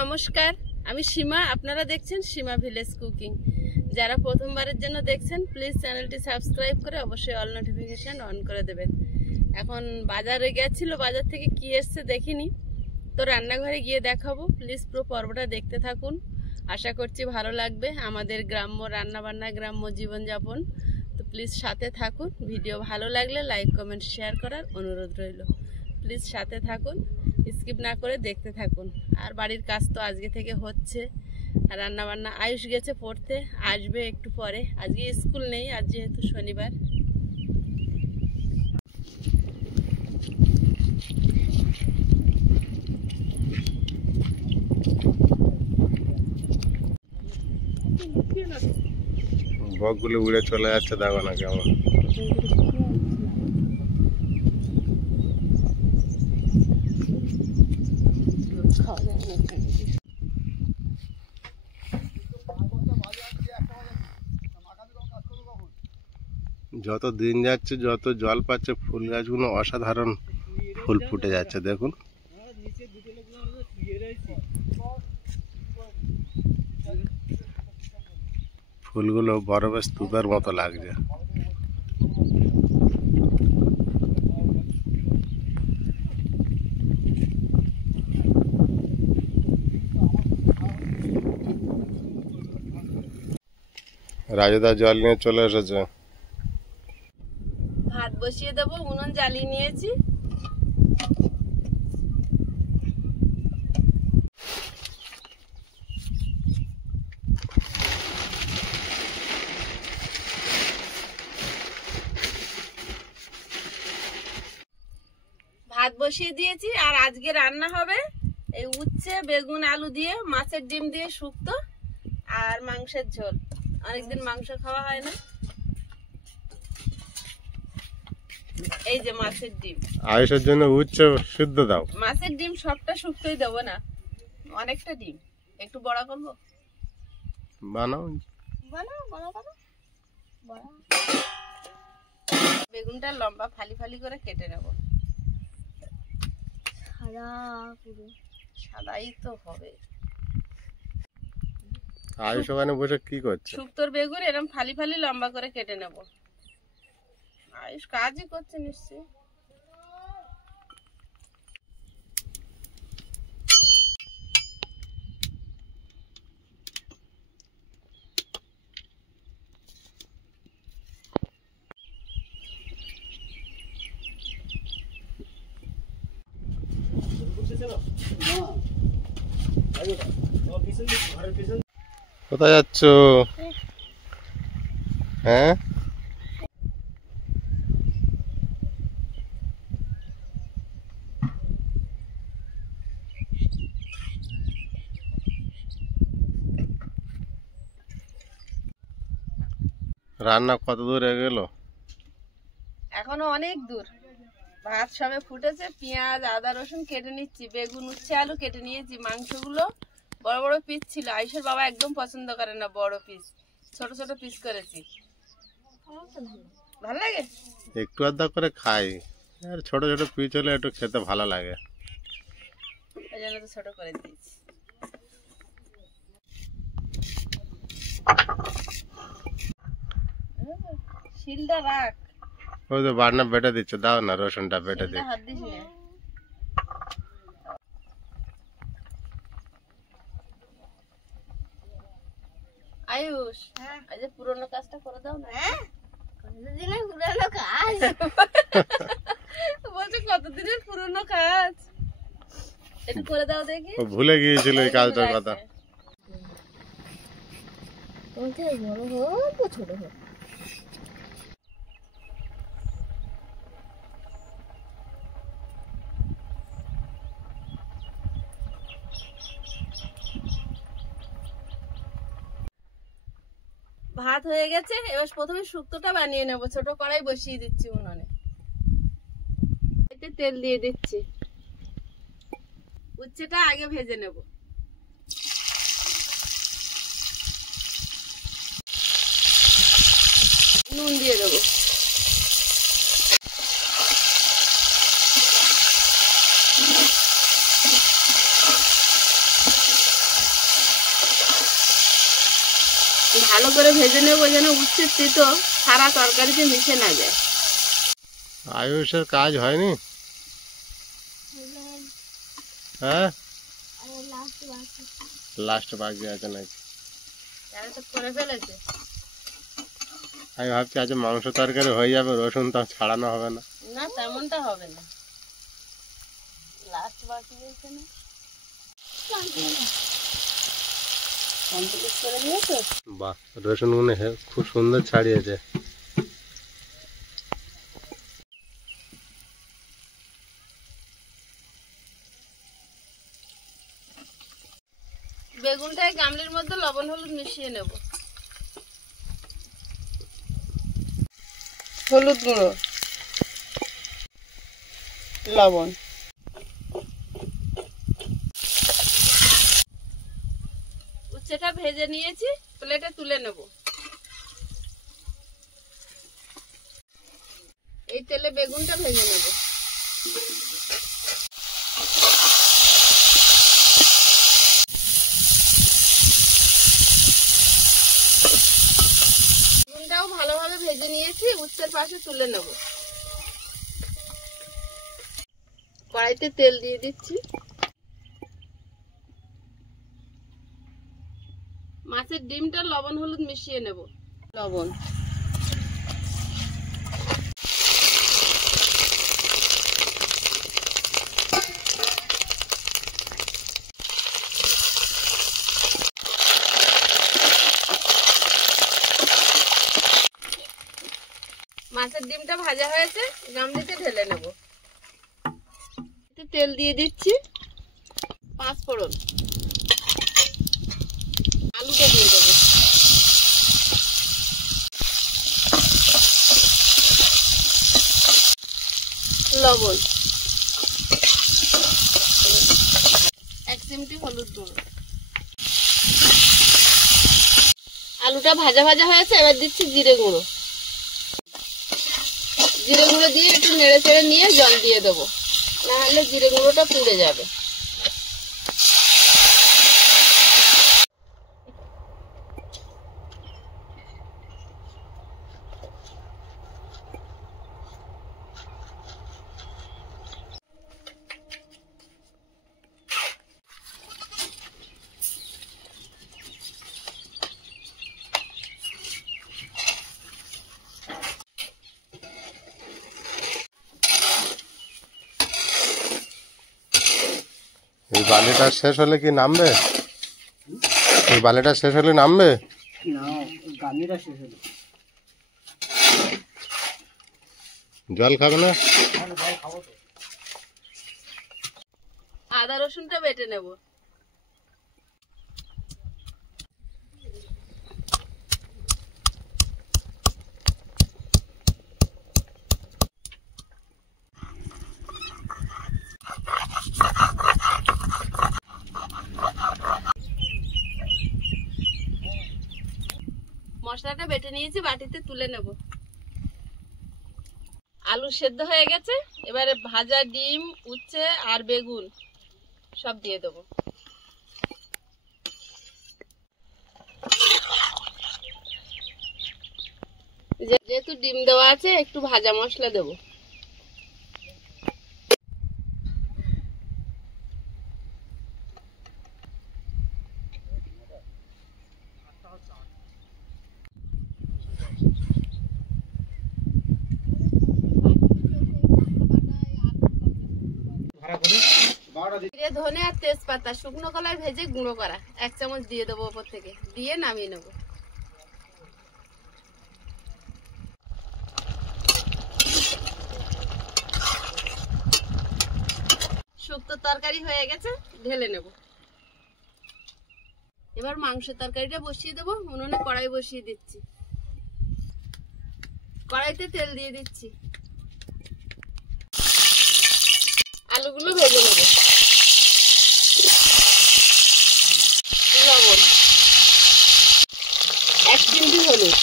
নমস্কার, আমি সীমা। আপনারা দেখছেন সীমা ভিলেজ কুকিং। যারা প্রথমবারের জন্য দেখছেন প্লিজ চ্যানেলটি সাবস্ক্রাইব করে অবশ্যই অল নোটিফিকেশান অন করে দেবেন। এখন বাজারে গেছিল, বাজার থেকে কি এসছে দেখিনি, তো রান্নাঘরে গিয়ে দেখাবো। প্লিজ পুরো পর্বটা দেখতে থাকুন, আশা করছি ভালো লাগবে। আমাদের গ্রাম্য রান্নাবান্না, গ্রাম্য জীবনযাপন, তো প্লিজ সাথে থাকুন। ভিডিও ভালো লাগলে লাইক কমেন্ট শেয়ার করার অনুরোধ রইল। প্লিজ সাথে থাকুন, স্কিপ না করে দেখতে থাকুন। আর বাড়ির কাজ তো আজকে থেকে হচ্ছে, আর রান্নাবান্না আয়ুষ গেছে পড়তে, আসবে একটু পরে। আজকে স্কুল নেই, আজ যেহেতু শনিবার। বকগুলো উড়ে চলে যাচ্ছে, দেখো না কেমন। যত দিন যাচ্ছে, যত জল পাচ্ছে, ফুল গাছগুলো অসাধারণ ফুল ফুটে যাচ্ছে। দেখুন, ফুলগুলো বরফের স্তূপের মতো লাগছে। রাজুদা জল নিয়ে চলে এসেছে। ভাত বসিয়ে দেবো, উনুন জ্বালিয়ে নিয়েছি। ভাত বসিয়ে দিয়েছি, আর আজকে রান্না হবে এই উচ্ছে, বেগুন, আলু দিয়ে, মাছের ডিম দিয়ে শুক্তো, আর মাংসের ঝোল। অনেকদিন মাংস খাওয়া হয় না। এই যে মাছের ডিম। আয়ুষের জন্য উচ্ছে সিদ্ধ দাও। মাছের ডিম সবটা শুক্তোই দেবো না, অনেকটা ডিম, একটু বড় করবো। বানাও বেগুনটা লম্বা ফালি ফালি করে কেটে নেব। সাদাই তো হবে। আয়ুষ ওখানে বসে কি করছে? শুক্তোর বেগুন এরকম ফালি ফালি লম্বা করে কেটে নেব। আয়ুষ কাজই করছে নিশ্চয়ই। কোথায় যাচ্ছ? হ্যাঁ, রান্না কত দূর এগেল? এখনো অনেক দূর। ভাত সবে ফুটেছে, পেঁয়াজ, আদা, রসুন কেটে নিচ্ছি, বেগুন, উচ্ছে, আলু কেটে নিয়েছি। মাংসগুলো বড় বড় পিস ছিল, আয়ুষের বাবা একদম পছন্দ করে না বড় পিস, ছোট ছোট পিস করেছি। ভালো লাগে, একটু আধা করে খাই, আর ছোট ছোট পিস হলে একটু খেতে ভালো লাগে। ওই জন্য তো ছোট করে দিয়েছি। শিলটা রাখ। ওই তো বাটনা বেটে দিচ্ছে, দাও না, রসুনটা বেটে দিই। হাত দিস না। আয়ুষ, এই যে পুরোনো কাজটা করে দাও না। কতদিনের পুরোনো কাজ? বলছে কতদিনের পুরোনো কাজ, একটু করে দাও দেখি। ও ভুলে গিয়েছিল এই কাজটার কথা। বড় হোক ছোট হোক, ভাত হয়ে গেছে। এবার প্রথমে শুক্তোটা বানিয়ে নেবো। ছোট কড়াই বসিয়ে দিচ্ছি উনুনে, এতে তেল দিয়ে দিচ্ছি। উচ্ছেটা আগে ভেজে নেব। নুন দিয়ে দেবো। ভালো করে ভেজে নেবো যেন উচ্ছে তিতো সারা তরকারিতে মিশে না যায়। আয়ুষের কাজ হয়নি? হ্যাঁ, লাস্ট বাকি আছে নাকি? তারা তো করে ফেলেছে। আমি ভাবছি আজ মাংস তরকারি হয়ে যাবে, রসুন তো ছাড়ানো হবে না। না তেমনটা হবে না, লাস্ট বাকি আছে না। কমপ্লিট করে দিয়েছো? বাহ, রসুন গুলো খুব সুন্দর ছাড়িয়েছে। বেগুনটা এই গামলির মধ্যে লবণ হলুদ মিশিয়ে নেব। হলুদ গুঁড়ো, লবণ, উচ্ছেটা ভেজে নিয়েছি, প্লেটে তুলে নেব। এই তেলে বেগুনটা ভেজে নেব। বেগুনটাও ভালোভাবে ভেজে নিয়েছি, উচ্ছের পাশে তুলে নেব। কড়াইতে তেল দিয়ে দিচ্ছি। মাছের ডিমটা লবণ হলুদ মিশিয়ে নেব। লবণ, মাছের ডিমটা ভাজা হয়েছে, গামলিতে ঢেলে নেব। তেল দিয়ে দিচ্ছি, 5 ফোড়ন, আলুটা দিয়ে দেবো, লবণ, 1 চিমটি হলুদ গুঁড়ো। আলুটা ভাজা ভাজা হয়েছে, এবার দিচ্ছি জিরে গুঁড়ো। জিরে গুঁড়ো দিয়ে একটু নেড়ে চেড়ে নিয়ে জল দিয়ে দেবো, নাহলে জিরে গুঁড়োটা পুড়ে যাবে। এই বালিটা শেষ হলে কি নামবে? এই বালিটা শেষ হলে নামবে না, গানিটা শেষ হলো। জল খাবে না? আদা রসুনটা বেটে নেব। মশলাটা বেটে নিয়েছি, বাটিতে তুলে নেব। আলু সেদ্ধ হয়ে গেছে, এবারে ভাজা ডিম, উচ্ছে আর বেগুন সব দিয়ে দেবো। যেহেতু ডিম দেওয়া আছে, একটু ভাজা মশলা দেবো। জিরে, ধনে আর তেজপাতা শুকনো কলায় ভেজে গুঁড়ো করা 1 চামচ দিয়ে দেবো ওপর থেকে, দিয়ে নামিয়ে নেব। শুক্তো তরকারি হয়ে গেছে, ঢেলে নেব। এবার মাংসের তরকারিটা বসিয়ে দেবো। উনুনে কড়াই বসিয়ে দিচ্ছি, কড়াইতে তেল দিয়ে দিচ্ছি, আলুগুলো ভেজে নেব। লবণ, 1 চিমটি হলুদ,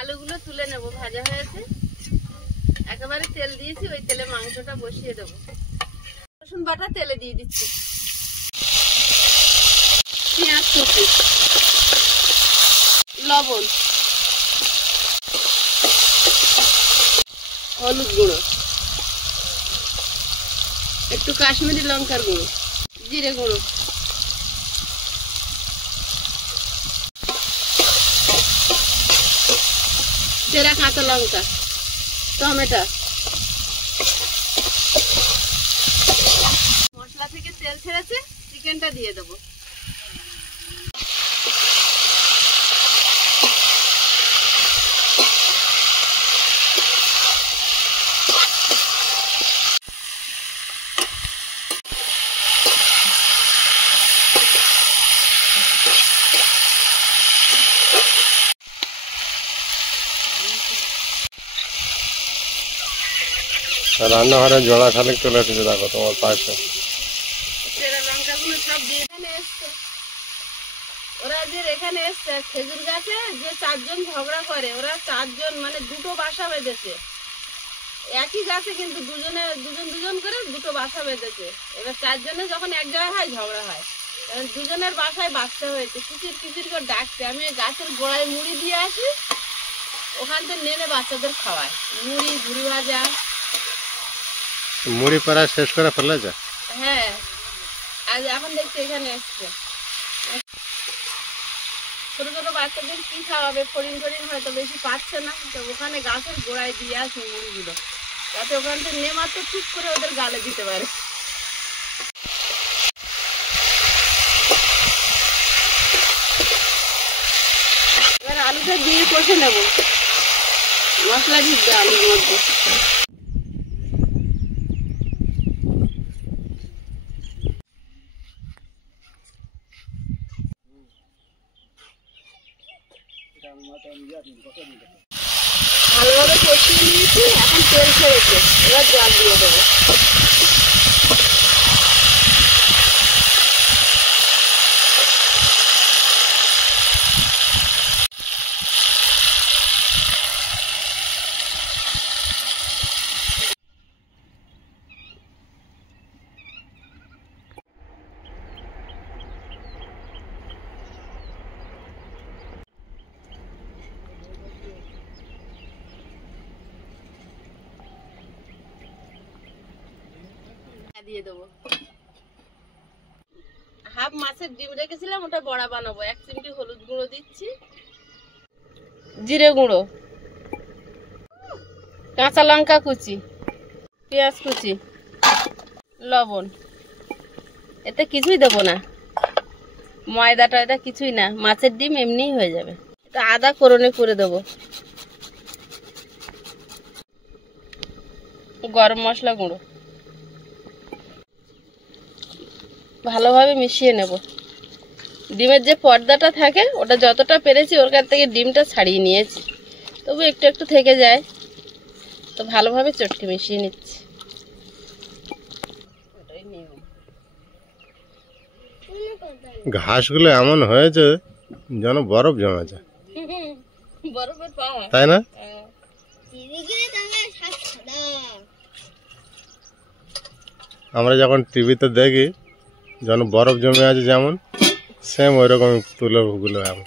আলুগুলো তুলে নেব, ভাজা হয়েছে। একেবারে তেল দিয়েছি, ওই তেলে মাংসটা বসিয়ে দেবো। রসুন বাটা তেলে দিয়ে দিচ্ছি, পেঁয়াজ কুচি, লবণ, হলুদ গুঁড়ো, একটু কাশ্মীরি লঙ্কার গুঁড়ো, জিরে গুঁড়ো, চেরা কাঁচা লঙ্কা, টমেটো। মশলা থেকে তেল ছেড়েছে, চিকেনটা দিয়ে দেবো। রান্নাঘরে জোড়া শালিক চলে এসেছে, দেখো তোমার পাশে। চেরা লঙ্কাগুলো সব দিয়ে এখানে এসছে। ওরা যে এখানে এসছে খেজুর গাছে যে 4 জন ঝগড়া করে, ওরা 4 জন মানে দুটো বাসা বেঁধেছে একই গাছে, কিন্তু দুজন করে দুটো বাসা বেঁধেছে। এবার 4 জনে যখন এক জায়গায় হয় ঝগড়া হয়, কারণ দুজনের বাসায় বাচ্চা হয়েছে, কিচির কিচির করে ডাকছে। আমি গাছের গোড়ায় মুড়ি দিয়ে আসি, ওখান থেকে নেমে বাচ্চাদের খাওয়ায় মুড়ি, ঝুড়ি ভাজা। মুড়ি প্রায় শেষ করে ফেলেছে। হ্যাঁ, আজ এখন দেখছি এখানে এসছে। ছোট ছোট বাচ্চাদের কি খাওয়াবে, ফড়িং হয়তো বেশি পাচ্ছে না, তো ওখানে গাছের গোড়ায় দিয়ে আসি মুড়িগুলো, যাতে ওখান থেকে নেমাত্র ঠিক করে ওদের গালে দিতে পারে। এবার আলুটা দিয়ে কষে নেব, মশলা ঢুকবে আলুর মধ্যে। ভালোভাবে কষিয়ে নিয়েছি, এখন তেল ছেড়েছে, এবার জল দিয়ে দেবো। দিয়ে দেবো। হাফ মাছের ডিম রেখেছিলাম, ওটা বড়া বানাবো। 1 চিমটি হলুদ গুঁড়ো দিচ্ছি, জিরে গুঁড়ো, কাঁচা লঙ্কা কুচি, পেঁয়াজ কুচি, লবণ। এতে কিছুই দেবো না, ময়দা টয়দা কিছুই না, মাছের ডিম এমনিই হয়ে যাবে। এটা আদা কোরনে করে দেবো, গরম মশলা গুঁড়ো, ভালোভাবে মিশিয়ে নেব। ডিমের যে পর্দাটা থাকে ওটা যতটা পেরেছি ওর কাছ থেকে ডিমটা ছাড়িয়ে নিয়েছি, তবু একটু একটু থেকে যায়, তো ভালোভাবে চটকে মিশিয়ে নিচ্ছি। ঘাসগুলো এমন হয়েছে যেন বরফ জমেছে, বরফের পাহাড়, তাই না? আমরা যখন টিভিতে দেখি যেন বরফ জমে আছে, যেমন সেম ওই রকম তুলোগুলো এমন।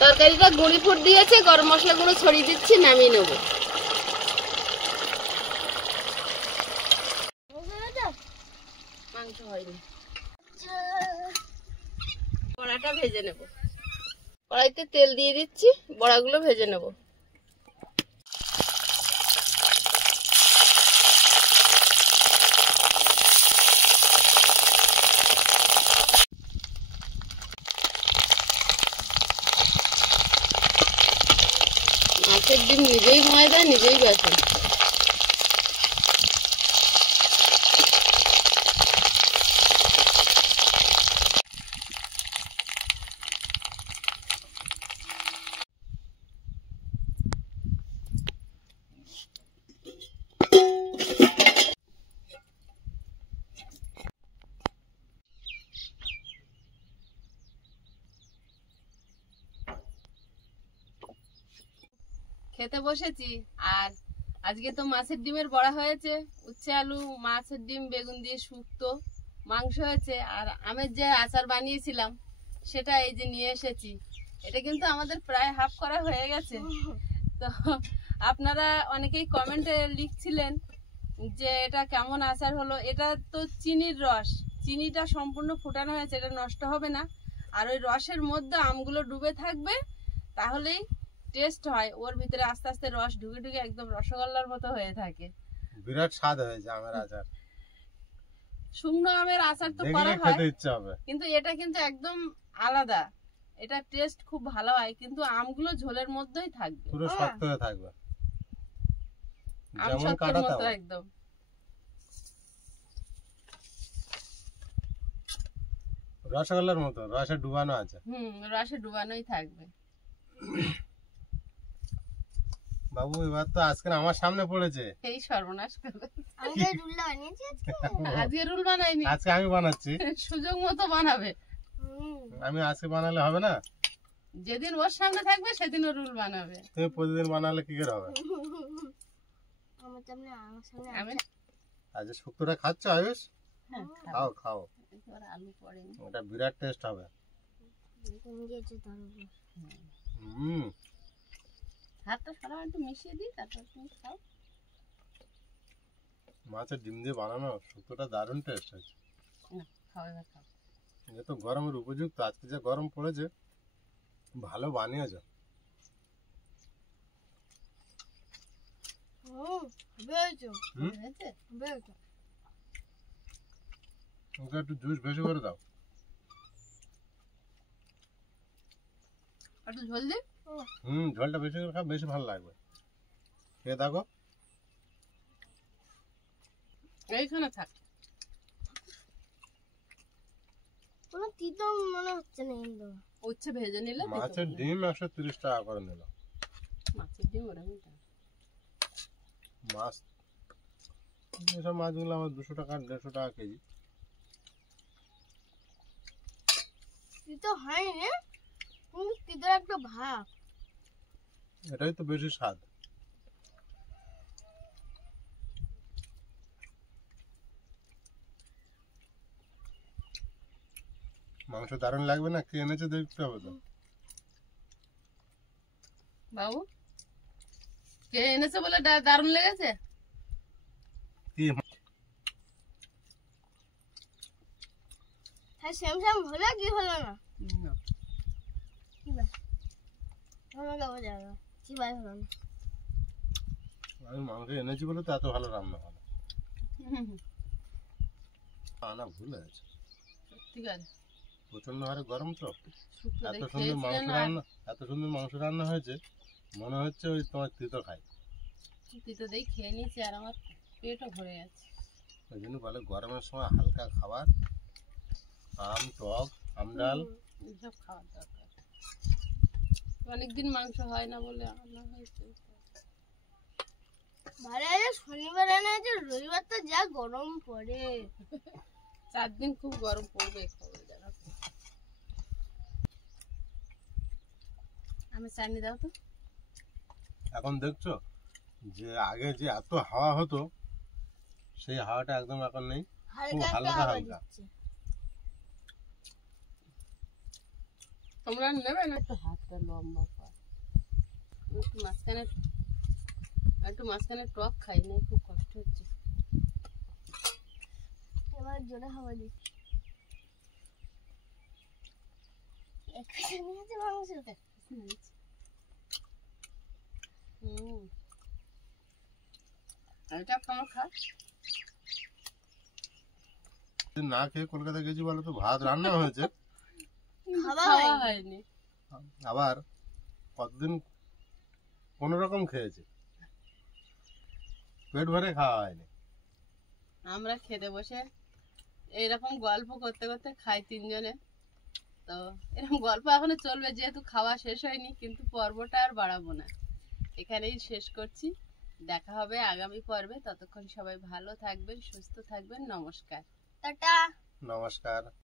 তরকারিটা গুঁড়ি ফুট দিয়েছে, গরম মশলা গুঁড়ো ছড়িয়ে দিচ্ছি, নামিয়ে নেব। মাংস হয়নি, বড়াটা ভেজে নেব। কড়াইতে তেল দিয়ে দিচ্ছি, বড়াগুলো ভেজে নেব। মাছের ডিম নিজেই ময়দা, নিজেই বেসন। খেতে বসেছি। আর আজকে তো মাছের ডিমের বড়া হয়েছে, উচ্ছে আলু, মাছের ডিম, বেগুন দিয়ে শুক্তো, মাংস হয়েছে। আর আমের যে আচার বানিয়েছিলাম সেটা এই যে নিয়ে এসেছি। এটা কিন্তু আমাদের প্রায় হাফ করা হয়ে গেছে। তো আপনারা অনেকেই কমেন্টে লিখছিলেন যে এটা কেমন আচার হলো। এটা তো চিনির রস, চিনিটা সম্পূর্ণ ফুটানো হয়েছে, এটা নষ্ট হবে না। আর ওই রসের মধ্যে আমগুলো ডুবে থাকবে, তাহলেই টেস্ট হয়। ওর ভিতরে আস্তে আস্তে রস ঢুকে ঢুকে একদম রসগোল্লার মতো হয়ে থাকে। বিরাট স্বাদ হয়েছে আমের আচার। শুকনো আমের আচার তো দেখলে করা হয়, খেতে ইচ্ছা হবে, কিন্তু এটা কিন্তু একদম আলাদা। এটা টেস্ট খুব ভালো হয়, কিন্তু আমগুলো ঝোলের মধ্যেই থাকবে, পুরো শক্ত হয়ে থাকবে, আম যেমন সত্যের কাটা মতো তাও। একদম। রসগোল্লার মতো রসে ডুবানো আছে। রসে ডুবানোই থাকবে। বাবু এবার তো আজকে আমার সামনে পড়েছে। এই সর্বনাশ করবে। আমি তো রুল বানিয়েছি আজকে। আজকে রুল বানাইনি, আজকে আমি বানাচ্ছি। সুযোগ মতো বানাবে। আমি আজকে বানালে হবে না? যেদিন ওর সামনে থাকবে সেদিন ও রুল বানাবে। তুমি প্রতিদিন বানালে কি করে হবে? আমার সামনে আমি আজ শুক্তোটা খাচ্ছ আয়ুষ? হ্যাঁ, খাও খাও, এবার আলু পড়েনি। ওটা বিরাট টেস্ট হবে। হুম, হাতটা সরাও, একটু মিশিয়ে দিই, তারপর তুমি খাও। মাছের ডিম দিয়ে বানানো শুক্তোটা দারুণ টেস্ট হয়েছে। না, খাও, এবার খাও। এ তো গরমের উপযুক্ত, আজকে যে গরম পড়েছে, ভালো বানিয়েছ। হয়েছে? ওকে একটু জুস বেশি করে দাও। একটু ঝোল দিই। ঝোলটা বেশি করে খাও, বেশি ভালো লাগবে। খেয়ে দেখো। এইখানে থাক। কোনো তিতো মনে হচ্ছে না কিন্তু। উচ্ছে ভেজে নিলে দিতে মাছের হবে। ডিম 130 টাকা করে নিল। মাছের ডিম ওরকমই দাম। মাছ, এসব মাছগুলো আমার 200 টাকা 150 টাকা কেজি। তিতো হয়নি, কিন্তু তিতোর একটা ভাব। এটাই তো বেশি স্বাদ। মাংস দারুণ লাগবে না? কে এনেছে দেখতে হবে তো। বাবু, কে এনেছে বলে দারুণ লেগেছে? কি হ্যাঁ, সেম সেম হলো কি হলো না? না। কি বা আমার গাওয়া যাবে না, কি বাই হলো না? আমি মাংস এনেছি বলে তো এত ভালো রান্না হলো। আনা ভুল হয়েছে। ঠিক আছে। প্রচন্ড হারে গরম তো, শুক্তো এত দিয়ে সুন্দর মাংস খেয়েছিলেন আর রান্না, এত সুন্দর মাংস রান্না হয়েছে, মনে হচ্ছে ওই তোমার তিতো খাই। তিতো দিয়ে খেয়ে নিয়েছি আর আমার পেটও ভরে গেছে। ওই জন্য বলে গরমের সময় হালকা খাবার, আম টক, আম ডাল। এইসব খাওয়ার দরকার। অনেকদিন মাংস হয় না বলে আনা হয়েছে। ভালো আছে, শনিবার এনেছে, রবিবার তো যা গরম পড়ে। 4 দিন খুব গরম পড়বে, খবর জানো। আমি চাটনি দাও তো। এখন দেখছো যে আগে যে এত হাওয়া হতো, সেই হাওয়াটা একদম এখন নেই, খুব হালকা একটা হালকা হাওয়া হালকা। দিচ্ছে। তোমরা নেবে না? একটু হাতটা লম্বা কর, একটু মাঝখানে টক খাই না, খুব কষ্ট হচ্ছে। এবার জোরে হাওয়া দিচ্ছে। একটু নিয়েছে মাংস। এটা কেমন খা? না খেয়ে কলকাতা গেছি বলে তো ভাত রান্না হয়েছে, খাওয়া খাওয়া হয়নি। হয়নি। আবার কতদিন কোনো রকম খেয়েছে, পেট ভরে খাওয়া হয়নি। আমরা খেতে বসে এইরকম গল্প করতে করতে খাই 3 জনে। তো এরকম গল্প এখনো চলবে, যেহেতু খাওয়া শেষ হয়নি। কিন্তু পর্বটা আর বাড়াবো না, এখানেই শেষ করছি। দেখা হবে আগামী পর্বে। ততক্ষণ সবাই ভালো থাকবেন, সুস্থ থাকবেন। নমস্কার। টাটা। নমস্কার।